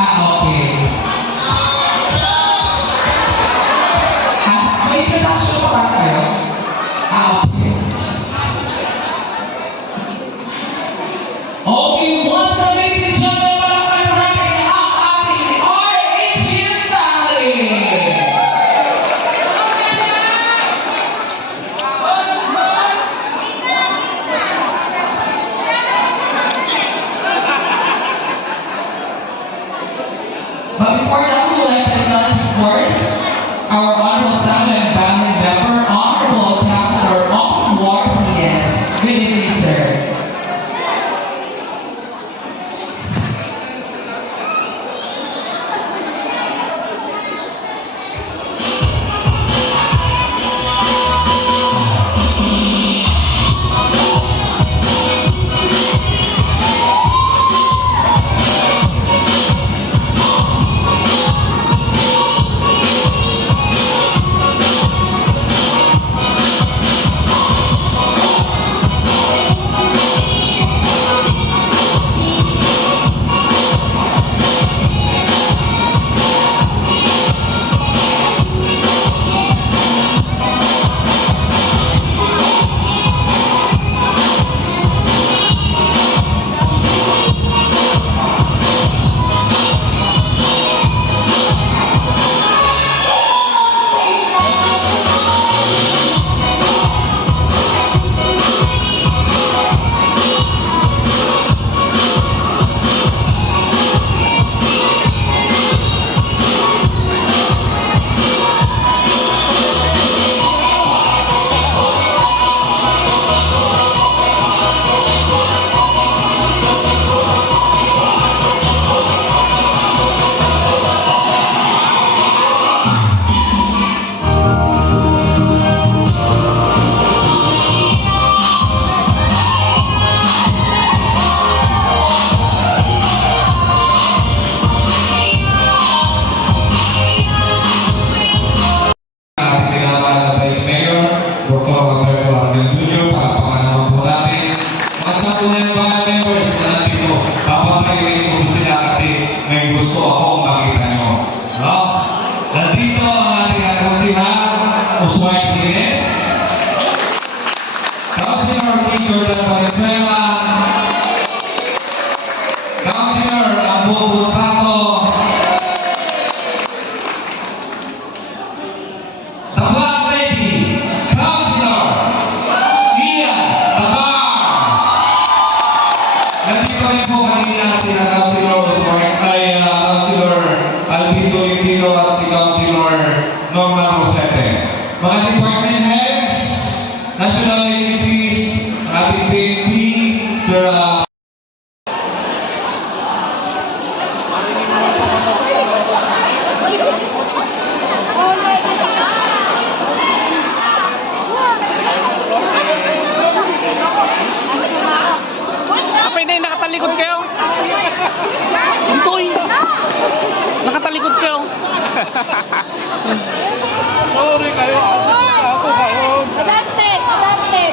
Okay. May introduction pa kayo? Okay. Okay, once again, ladies and gentlemen, palakpan natin ang ating RH family! But before that, we would like to acknowledge, of course, our Honorable Senator and Family Member, Honorable Councilor Oswald P.S. Good evening, sir. Nandito ang ating konsihal, Oswald P.S. Councilor Victor Valenzuela, Councilor Ambo Bulsato, the Black Lady, Councilor Ian Tabar. Nandito rin po kanina sila Councilor Oswald ay Councilor Alvin Tolentino at si Councilor Norman Rosete. Mga department heads, national agencies, ang ating PNP, Sir Kapay na nakatalikod kayo. Sintoy. Nakatalikod kayo. Sorry kayo. Ako kayo. Adapted! Adapted!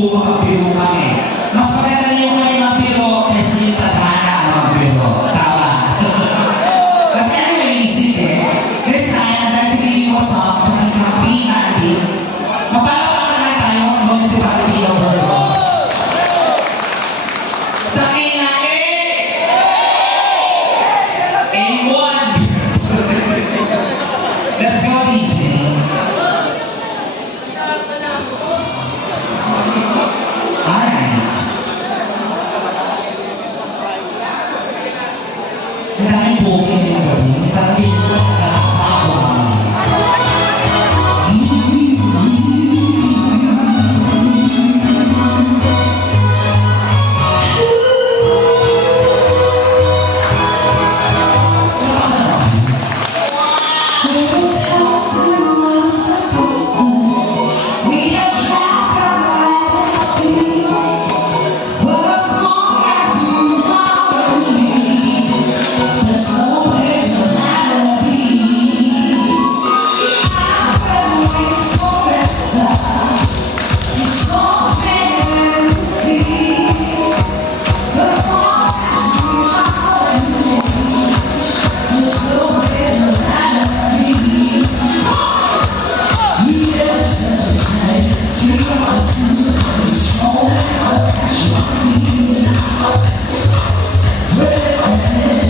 po makapiro kami. Mas maganda yung kami mapiro kasi yung tadhana ang magbiro. Tama. Kasi ano yung isip eh? This time, na dahil si Kimi Wasap sa P90, mapalapakan na tayo ng municipality of Burgos. Sa Kinake! A1! Let's go, DJ. Alright. Ang daming booking yung gabi. Parang hindi ko nakakasa ako we have traveled and seen, but as long as you are with me, there's no place I'd rather be. I've been waiting forever. It's all taken to see. As long as you are with me, there's no place I'd rather be. You never said the same. You want to. It's always a passion. Where is it?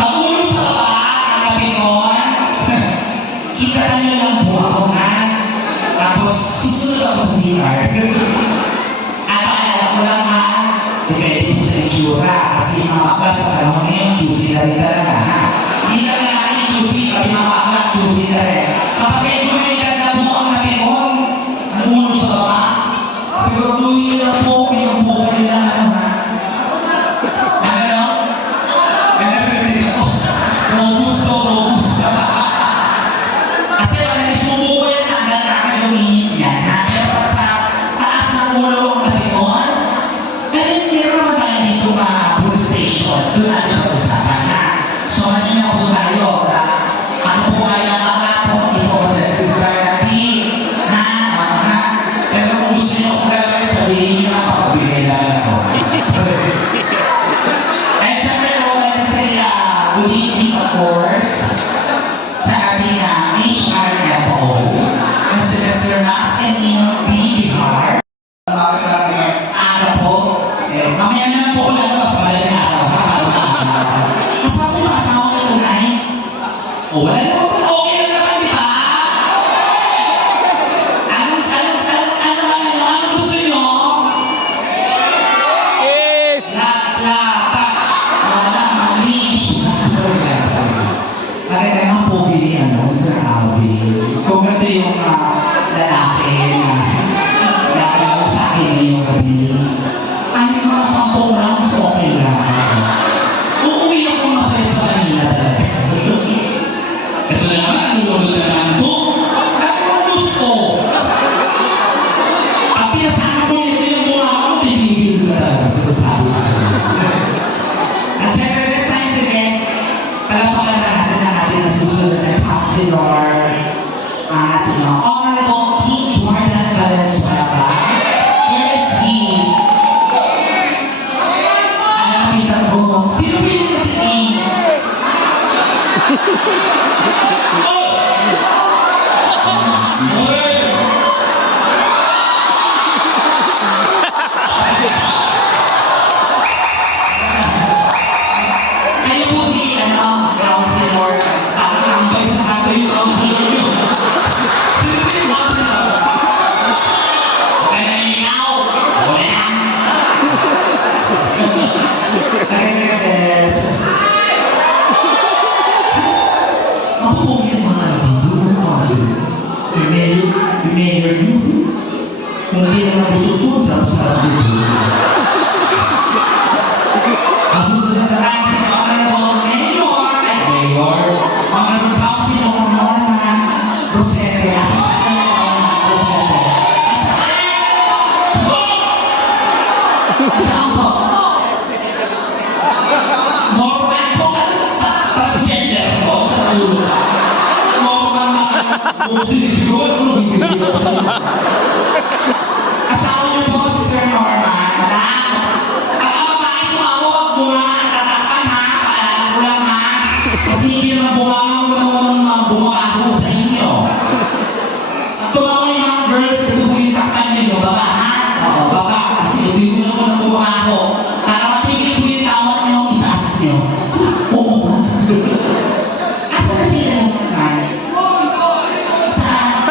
Pag-ulo sa baba, ang kapingon, kita nyo lang po ako ha. Tapos, susunod ako sa CR. At paalala ko lang ha, depende po sa itsura. Kasi mga bakla sa panahon ngayon, juicy na rin talaga ha. Hindi na kailangan yung juicy, pati mga bakla, juicy na rin. Kapag medyo may ganda po ang kapingon, ang ulo sa baba, siguraduhin nyo lang po, pinambukan nyo lang ano ha. Robusto. Kasi pag naisubo ko yan, agad-agad yung init niyan, ha? Pero pag sa taas ng ulo ang kapingon, meron naman tayo dito police station. Doon natin pag-usapan, ha? So, kanina po tayo, ha? Ako po kaya hindi naman busog-busog, sarap-sarap dito. Ang susunod naman si Honorable Mayor, Honorable Councilor Norman Rosete, Assistant Rosete. Saan po? Norman po, transgender po. Norman mga siguro, asawa niyo po si Sir Norman. Bakit tumawag bunga ang tatakpan ha? Paalala ko lang ha? Kasi hindi naman bunga ako sa inyo. Tumawag yung mga girls, ito po yung takpan niyo. Baka ha? Oo, baka. Kasi hindi ko naman bunga ako. Para matigil po yung tawag niyo, itaas niyo. Oo ba? Asa na sila Norman? Saan?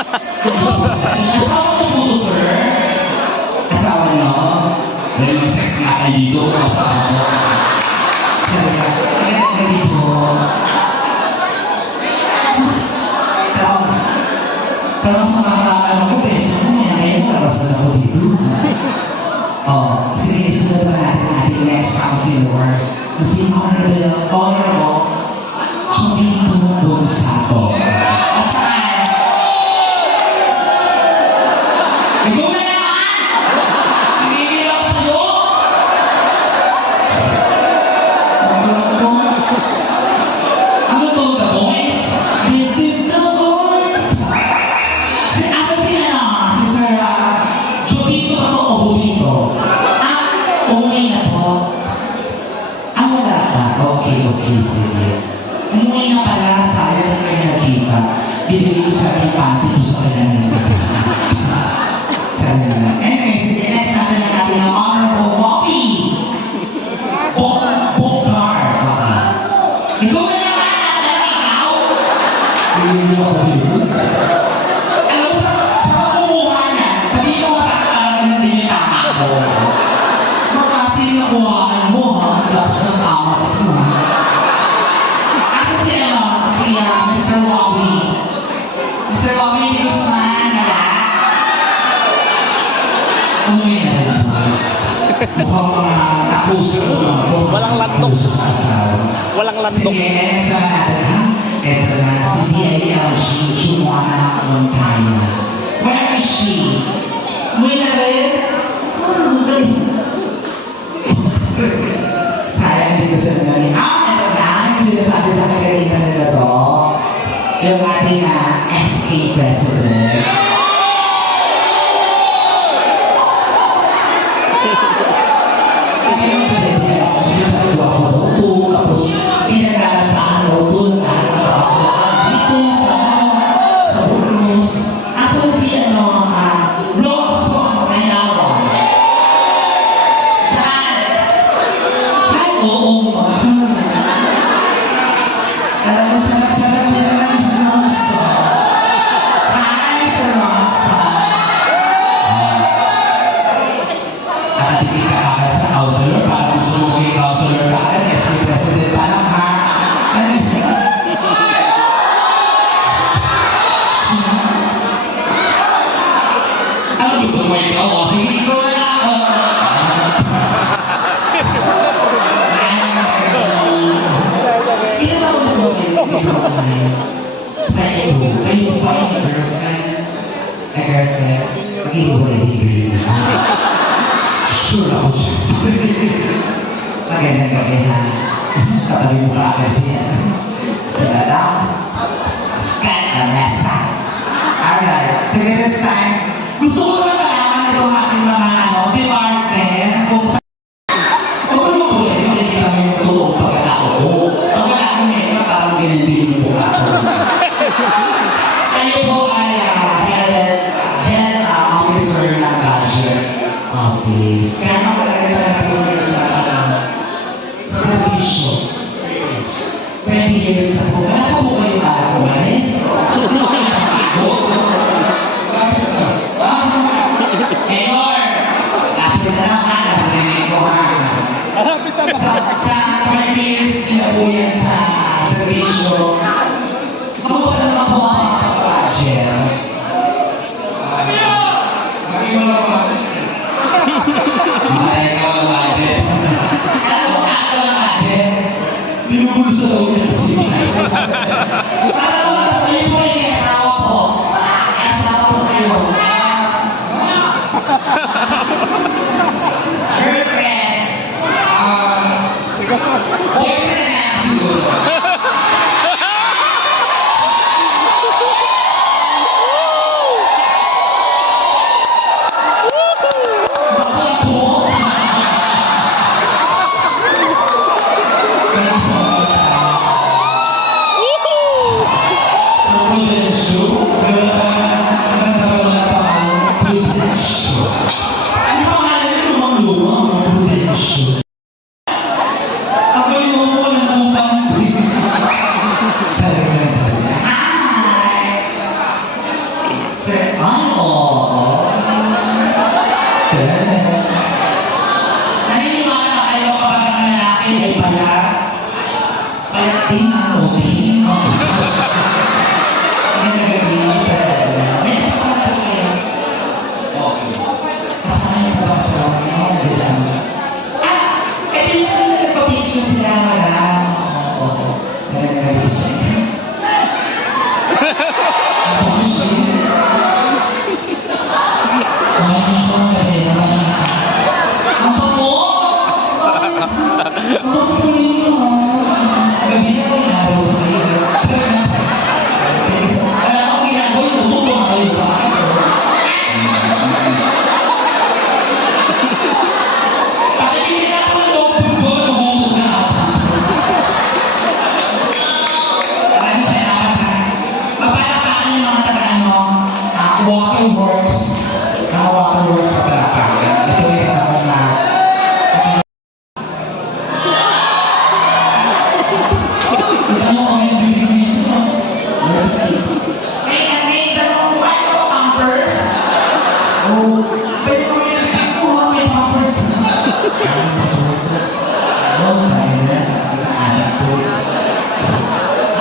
Asawa ko po, sir. Asawa niyo? Dahil mag-sex nga kayo dito, asawa ko. Sabi ka, maganda ka dito. Pero sa mga ano ko, beso mo niya, ngayon labas na ako dito. Oh, sige, sunod pa natin ating next councilor na si Honorable Chobito Gonzago. Asaan? Ikaw na naman! Hinihilaw ako sa'yo! Ano to, The Voice? This is The Voice! Asa si Sir Jobito ako o Bobito? Umuwi na po. Wala pa. Okay, sige. Umuwi na pala, sayang na kayo nakita. Binili ko sa aking panty ko sa kanya ng gabi. Anyway, sige, next natin lang natin ang Honorable Bobby. Bokar. Ikaw na naman, ikaw? Hindi mo ako dito. Alam, sa pagkumuha niya, sabi mo sa kakaroon ng dinitama ko. Kasi nakuhaan mo, ha? Plus ng amats mo. Asa si Mr. Bobby. Mr. Bobby, hindi ko saan, umuwi na rin po. Mukhang mga takuso mo. Walang landok. Sa asawa. Walang landok. Sige, next na natin ha. Ito na, si DILG, Juana Montaya. Where is she? Umuwi na rin? Sayang dito sa nani. Ito na, yung sinasabi sa akin kanina nila to. Yung ating SK President. Tapos pinagalasahan mo doon dito sa Burgos. Asa na si Lawson Mayawang? Saan? Ay, oo. Alam, sarap-sarap din naman yung Lawson. Hi, Sir Lawson. Nakatigil ka agad sa counselor para gusto mo maging counselor ka agad. Si President pa lang ha. Ano gusto mo ikaw? O, sige, ikaw na lang. Ito ba ako mo? Kayo ba yung girlfriend? Girlfriend? Mag-iwalay din. Sure ako siya. Magandang gabi ha. Katabi mo ka kasi sila lang. Kat Vanessa. Alright. Sige, this time. Gusto ko naman malaman itong aking mga department kung sa... Kung ano po yan, makikita mo yung totoong pagkatao ko. Pag wala akong ngayon, parang ginandiin mo ako. Kayo po ay head officer ng budget office. Kaya makakaganda na po sa servisyo. 20 years na po. Wala pa po kayo para umalis? Ano kayo nakapagod? Mayor! Lapit na lang ha. Narinig ko ha. Sa 20 years na po yan sa servisyo. Kamusta naman po ang mga kapag-budget? Lagi mo lang Sir, oo. Naniniwala ba kayo kapag ang lalaki ay payat? Payat din ang uting. May nagagawin sa may kasama na kayo. Okay. Kasama niyo pa ba sa mga ito yung kanina nagpa-picture sila wala. Oo. Nagagawin sa inyo. Ang puso. Ang pamo! Ang pamo! Gabi na kung araw ko kayo. Alam ko ginagawa yung tuto nga kayo ba? Pakibigyan ako ng doktor ko, nahulog na ata. Maraming salamat ha. Mapalapakan yung mga taga-ano, Waterworks. Mga Waterworks sa palapakan. Ito yung ako na may dalawang buwan ko, Pampers. Oh, pwede ko yung nagtakuha, may Pampers. Ay, masukot. Oh, kaya na sa anak ko.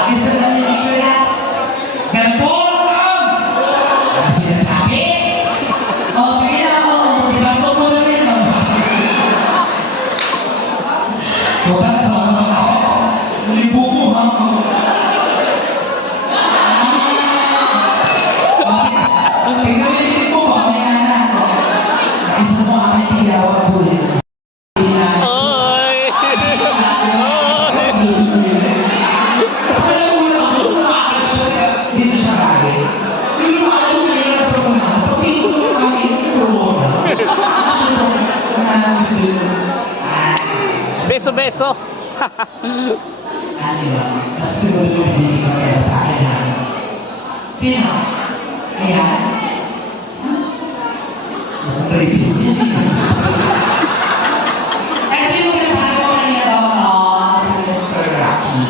Isa lang yung picture na. Ganpon! Ang sinasabi. Oh, sige na ako. Ibasok mo na rin. Bukas, sama ba ako? Libo ko, ha? Ikaw yung libo ko, kaya na. Isa mo ang itiyawag ko yun. Oy! Dito sa kage. Yung lumakad ko ngayon na sa mga, pati ko yung kage, yung corona. Beso-beso. Ano ba? Kasi siguro yung bibili ka kaya sa akin ha. Sino? Ayan? Mukhang rapist yan eh. Ito yung sinasabi ko kanina daw, no? Si Mr. Rocky.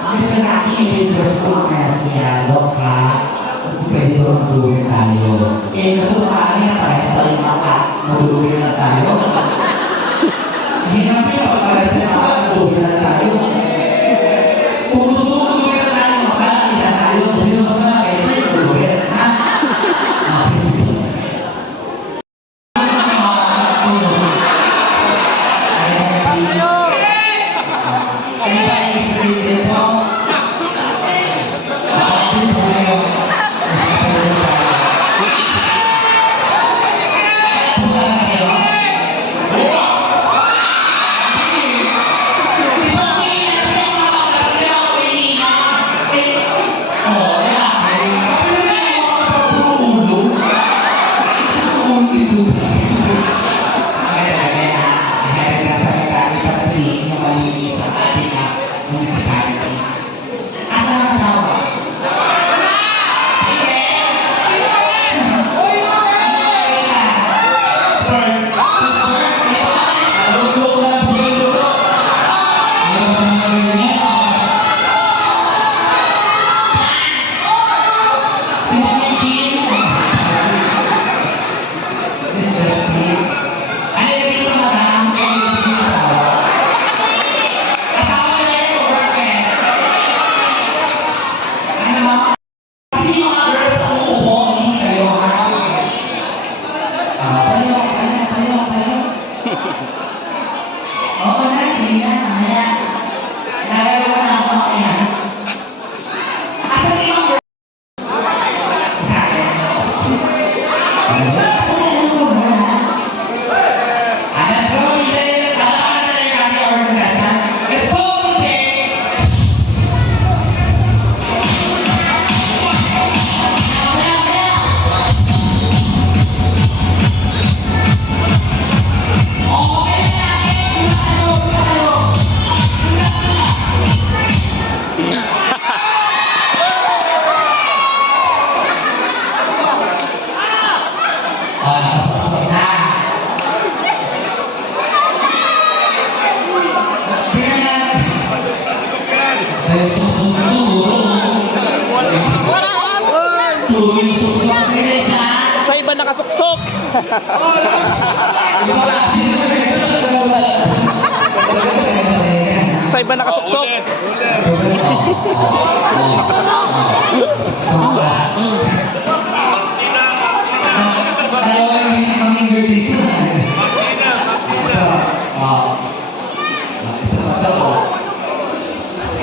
Ang Mr. Rocky, nililibas ko na siya, Dok ha? Pwede ko mag-duwin tayo. Eh, gusto ko kami na parehas tayo maka, mag-duwin na tayo. Hindi namin yung parehas na maka, mag-duwin na tayo. Kung gusto mo mag-duwin na tayo, mapalaki na tayo. Sino mas malaki, siya yung mag-duwin, ha? Okay, sige. yung suksok nila sa... Sa iba nakasuksok. Yung mga asin na rin. Sa iba nakasuksok.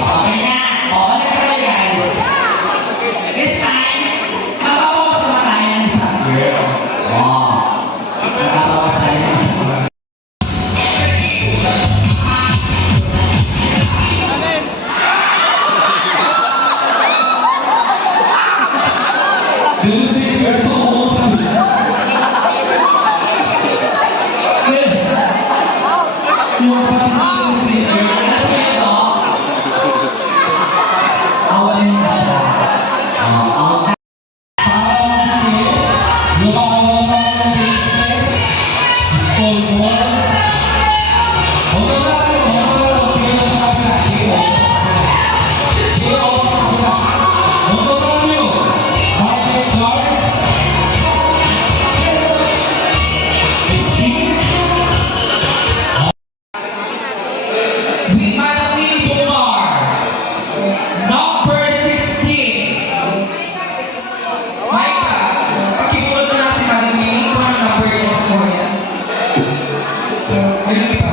Okay na. Okay na kayo guys. This time, mabawas na tayo ng isang girl. Mabawas tayo ng isang girl. Music, ito ako sa... Yung pati na music, ano po ito? Awalin na sa... Number 16. Micah, pakikulat mo na si Mariming kung ano number mo yan. Ayun pa.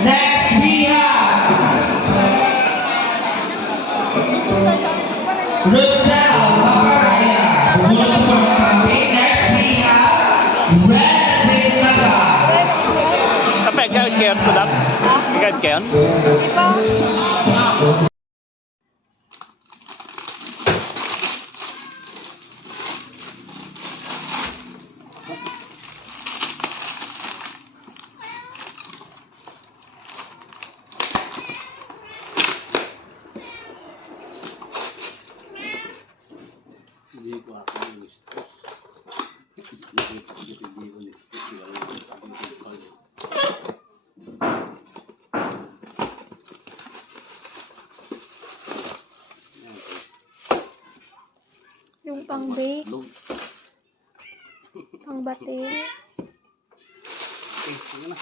Next, we have Rosel Macaraya. Bubulot na po ng campaign. Next, we have Red Naga. Tapi agad kayo tulad. Agad kayo. Hindi ko ako gusto. Yung pang-bake, pang-batil. Okay, sige na.